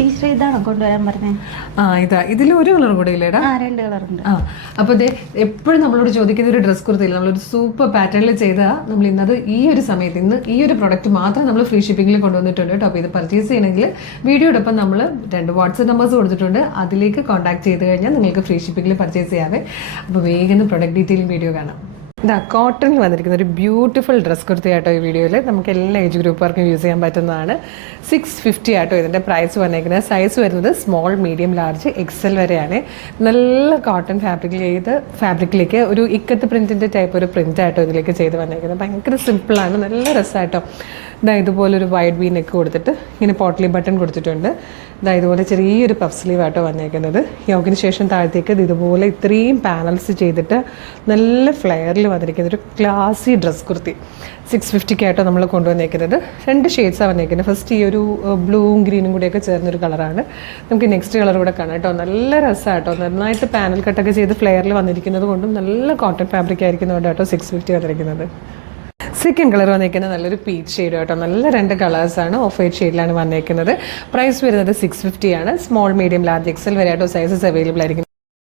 Teacher ഇതാണോ കൊണ്ടുവരാൻ പറഞ്ഞത്? ഇതിൽ ഒരു കളർ കൂടെ ഇല്ലേടാ? 2 കളറുണ്ട്. അപ്പോൾ ഇത് എപ്പോഴും നമ്മളോട് ചോദിക്കുന്ന ഒരു ഡ്രസ് കുർത്തിയില്ല, നമ്മളൊരു സൂപ്പർ പാറ്റേണിൽ ചെയ്താൽ നമ്മൾ ഇന്നത് ഈ ഒരു സമയത്ത് ഇന്ന് ഈ ഒരു പ്രൊഡക്റ്റ് മാത്രം നമ്മൾ ഫ്രീ ഷിപ്പിംഗിൽ കൊണ്ടുവന്നിട്ടുണ്ട് കേട്ടോ. അപ്പോൾ ഇത് പർച്ചേസ് ചെയ്യണമെങ്കിൽ വീഡിയോടൊപ്പം നമ്മൾ 2 വാട്സ്ആപ്പ് നമ്പേഴ്സ് കൊടുത്തിട്ടുണ്ട്, അതിലേക്ക് കോൺടാക്ട് ചെയ്ത് കഴിഞ്ഞാൽ നിങ്ങൾക്ക് ഫ്രീ ഷിപ്പിംഗിൽ പർച്ചേസ് ചെയ്യാവേ. അപ്പോൾ വേഗം പ്രൊഡക്റ്റ് ഡീറ്റെയിലിംഗ് വീഡിയോ കാണാം. കോട്ടണിൽ വന്നിരിക്കുന്ന ഒരു ബ്യൂട്ടിഫുൾ ഡ്രസ് കുർത്തി ആട്ടോ ഈ വീഡിയോയിൽ. നമുക്ക് എല്ലാ ഏജ് ഗ്രൂപ്പുകാർക്കും യൂസ് ചെയ്യാൻ പറ്റുന്നതാണ്. 650 ആട്ടോ ഇതിൻ്റെ പ്രൈസ് വന്നേക്കുന്നത്. സൈസ് വരുന്നത് സ്മോൾ, മീഡിയം, ലാർജ്, എക്സൽ വരെയാണ്. നല്ല കോട്ടൺ ഫാബ്രിക്കിലേക്ക് ഒരു ഇക്കത്ത് പ്രിൻറ്റിൻ്റെ ടൈപ്പ് ഒരു പ്രിൻ്റ് ആട്ടോ ഇതിലേക്ക് ചെയ്ത് വന്നേക്കുന്നത്. ഭയങ്കര സിമ്പിളാണ്, നല്ല രസമായിട്ടോ. ഇതുപോലൊരു വൈഡ് വി നെക്ക് കൊടുത്തിട്ട് ഇങ്ങനെ പോട്ട്ലി ബട്ടൺ കൊടുത്തിട്ടുണ്ട്. ഇതുപോലെ ചെറിയൊരു പഫ് സ്ലീവ് ആട്ടോ വന്നേക്കുന്നത്. യോക്കിന് ശേഷം താഴത്തേക്ക് ഇതുപോലെ ഇത്രയും പാനൽസ് ചെയ്തിട്ട് നല്ല ഫ്ലെയറിൽ വന്നിരിക്കുന്ന ഒരു ക്ലാസി ഡ്രസ് കുർത്തി 650 ആയിട്ടോ നമ്മൾ കൊണ്ടുവന്നേക്കുന്നത്. 2 ഷെയ്ഡ്സാണ് വന്നേക്കുന്നത്. ഫസ്റ്റ് ഈ ഒരു ബ്ലൂവും ഗ്രീനും കൂടെയൊക്കെ ചേർന്നൊരു കളറാണ്. നമുക്ക് നെക്സ്റ്റ് കളർ കൂടെ കാണാം കേട്ടോ. നല്ല രസമായിട്ടോ, നന്നായിട്ട് പാനൽ കട്ടൊക്കെ ചെയ്ത് ഫ്ലെയറിൽ വന്നിരിക്കുന്നത് കൊണ്ടും നല്ല കോട്ടൺ ഫാബ്രിക് ആയിരിക്കുന്നതുകൊണ്ട് കേട്ടോ 650 വന്നിരിക്കുന്നത്. സെക്കൻഡ് കളർ വന്നിരിക്കുന്നത് നല്ലൊരു പീച്ച് ഷെയ്ഡ് കേട്ടോ. നല്ല 2 കളേഴ്സാണ്, ഓഫ് വൈറ്റ് ഷെയ്ഡിലാണ് വന്നിരിക്കുന്നത്. പ്രൈസ് വരുന്നത് 650 ആണ്. സ്മോൾ, മീഡിയം, ലാർജ്, എക്സൽ വരെ ആയിട്ടോ സൈസസ് അവൈലബിൾ ആയിരിക്കും.